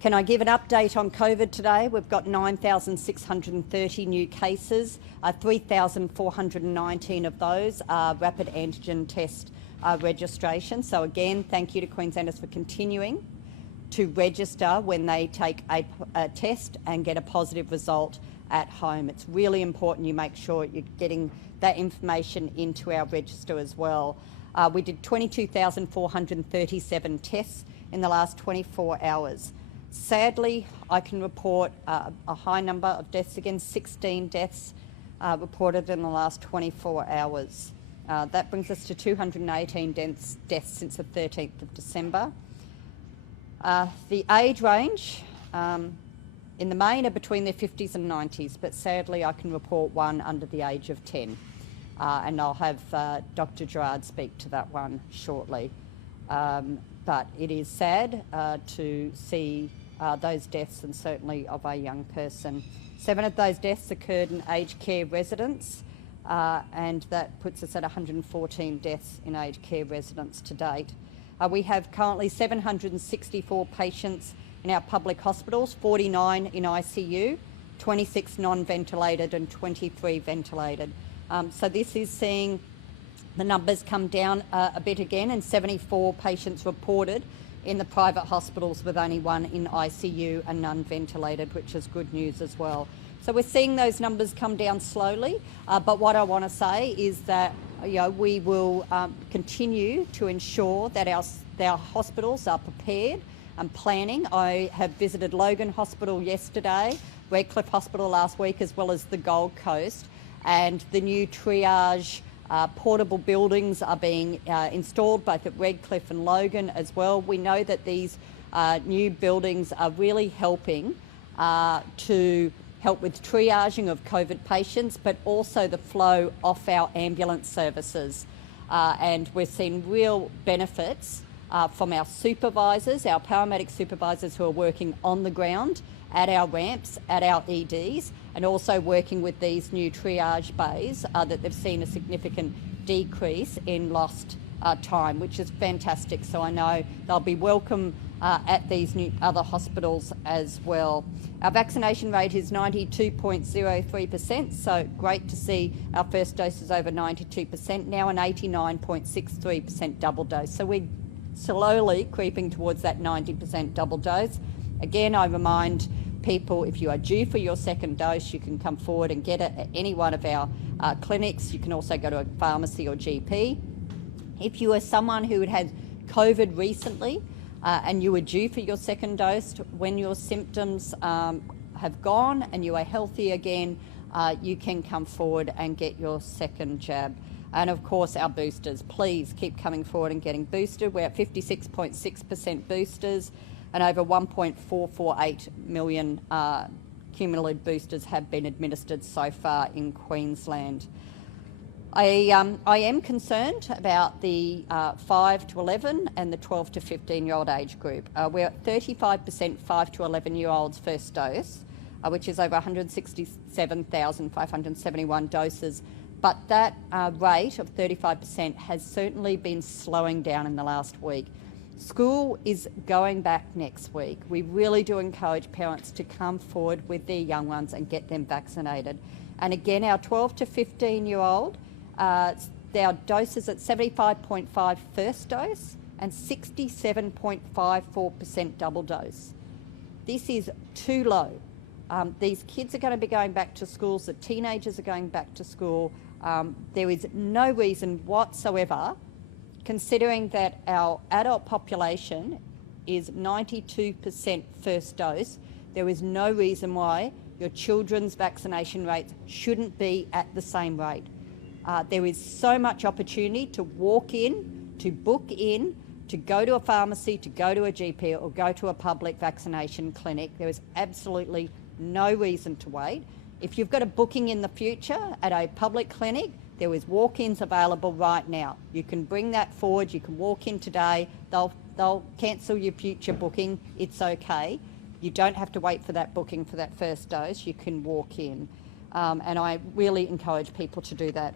Can I give an update on COVID today? We've got 9,630 new cases. 3,419 of those are rapid antigen test registration. So again, thank you to Queenslanders for continuing to register when they take a test and get a positive result at home. It's really important you make sure you're getting that information into our register as well. We did 22,437 tests in the last 24 hours. Sadly, I can report a high number of deaths again, 16 deaths reported in the last 24 hours. That brings us to 218 deaths since the 13th of December. The age range in the main are between their 50s and 90s, but sadly I can report one under the age of 10. And I'll have Dr. Gerard speak to that one shortly. But it is sad to see those deaths, and certainly of a young person. 7 of those deaths occurred in aged care residents, and that puts us at 114 deaths in aged care residents to date. We have currently 764 patients in our public hospitals, 49 in ICU, 26 non-ventilated and 23 ventilated. So this is seeing the numbers come down a bit again, and 74 patients reported in the private hospitals with only 1 in ICU and none ventilated, which is good news as well. So we're seeing those numbers come down slowly, but what I want to say is that we will continue to ensure that our hospitals are prepared and planning. I have visited Logan Hospital yesterday, Redcliffe Hospital last week, as well as the Gold Coast, and the new triage portable buildings are being installed both at Redcliffe and Logan as well. We know that these new buildings are really helping to help with triaging of COVID patients, but also the flow off our ambulance services. And we're seeing real benefits from our supervisors, our paramedic supervisors who are working on the ground at our ramps, at our EDs, and also working with these new triage bays, that they've seen a significant decrease in lost time, which is fantastic. So I know they'll be welcome at these new other hospitals as well. Our vaccination rate is 92.03%, so great to see our first dose is over 92%, now an 89.63% double dose. So we're slowly creeping towards that 90% double dose. Again, I remind people, if you are due for your second dose, you can come forward and get it at any one of our clinics. You can also go to a pharmacy or GP. If you are someone who had COVID recently and you were due for your second dose, when your symptoms have gone and you are healthy again, you can come forward and get your second jab. And of course, our boosters, please keep coming forward and getting boosted. We're at 56.6% boosters, and over 1.448 million cumulative boosters have been administered so far in Queensland. I am concerned about the 5 to 11 and the 12 to 15-year-old age group. We're at 35% 5 to 11-year-olds first dose, which is over 167,571 doses. But that rate of 35% has certainly been slowing down in the last week. School is going back next week. We really do encourage parents to come forward with their young ones and get them vaccinated. And again, our 12 to 15-year-old, our doses at 75.5 first dose and 67.54% double dose. This is too low. These kids are going to be going back to schools, the teenagers are going back to school. There is no reason whatsoever, considering that our adult population is 92% first dose, there is no reason why your children's vaccination rates shouldn't be at the same rate. There is so much opportunity to walk in, to book in, to go to a pharmacy, to go to a GP or go to a public vaccination clinic. There is absolutely no reason to wait. If you've got a booking in the future at a public clinic, there is walk-ins available right now. You can bring that forward, you can walk in today, they'll cancel your future booking, it's okay. You don't have to wait for that booking for that first dose, you can walk in. And I really encourage people to do that.